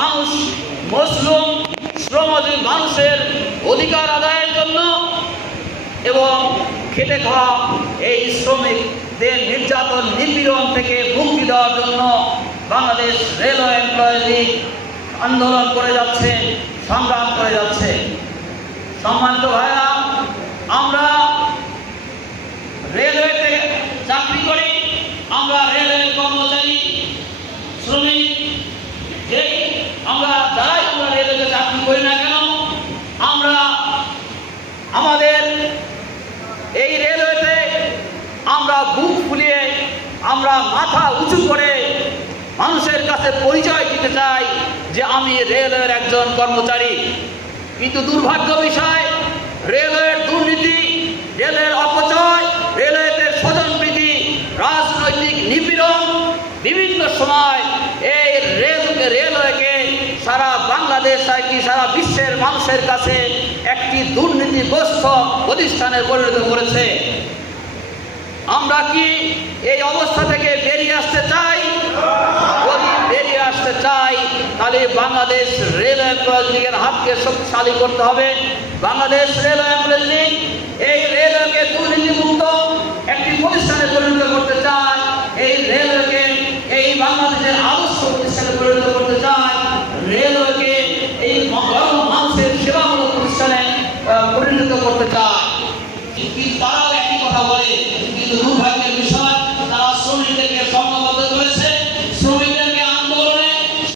মানুষ, মুসলিম শ্রমজীবী মানুষের অধিকার আদায়ের জন্য এবং খেটে খাওয়া এই শ্রমিকদের নির্যাতন নিপীড়ন থেকে মুক্তি দেওয়ার জন্য বাংলাদেশ রেলওয়ে এমপ্লয়িজ লীগ আন্দোলন করে যাচ্ছে, সংগ্রাম করে যাচ্ছে। সম্মানিত ভাইরা, আমরা রেলওয়েতে চাকরি করি, আমরা রেলওয়ে কর্মচারী, শ্রমিক, যেই আমরা যারাই আমরা রেলওয়েতে চাকরি করি না কেন, আমরা আমাদের এই রেলওয়েতে আমরা বুক ফুলিয়ে, আমরা মাথা উঁচু করে মানুষের কাছে পরিচয় দিতে চাই যে আমি রেলওয়ের একজন কর্মচারী। কিন্তু দুর্ভাগ্য বিষয়, রেলওয়ের দুর্নীতি, রেলের অপচয়, রেলওয়েতে স্বজনপ্রীতি, রাজনৈতিক নিপীড়ন বিভিন্ন সময় এই রেলওয়েকে সারা বাংলাদেশ কি সারা বিশ্বের মানুষের কাছে একটি দুর্নীতিগ্রস্ত প্রতিষ্ঠানে পরিণত করেছে। আমরা কি এই অবস্থা থেকে বেরিয়ে আসতে চাই? যদি বেরিয়ে আসতে চাই তাহলে বাংলাদেশ রেলওয়ে এমপ্লয়িজ লীগের হাতকে শক্তিশালী করতে হবে। বাংলাদেশ রেলওয়ে এমপ্লয়িজ লীগ এই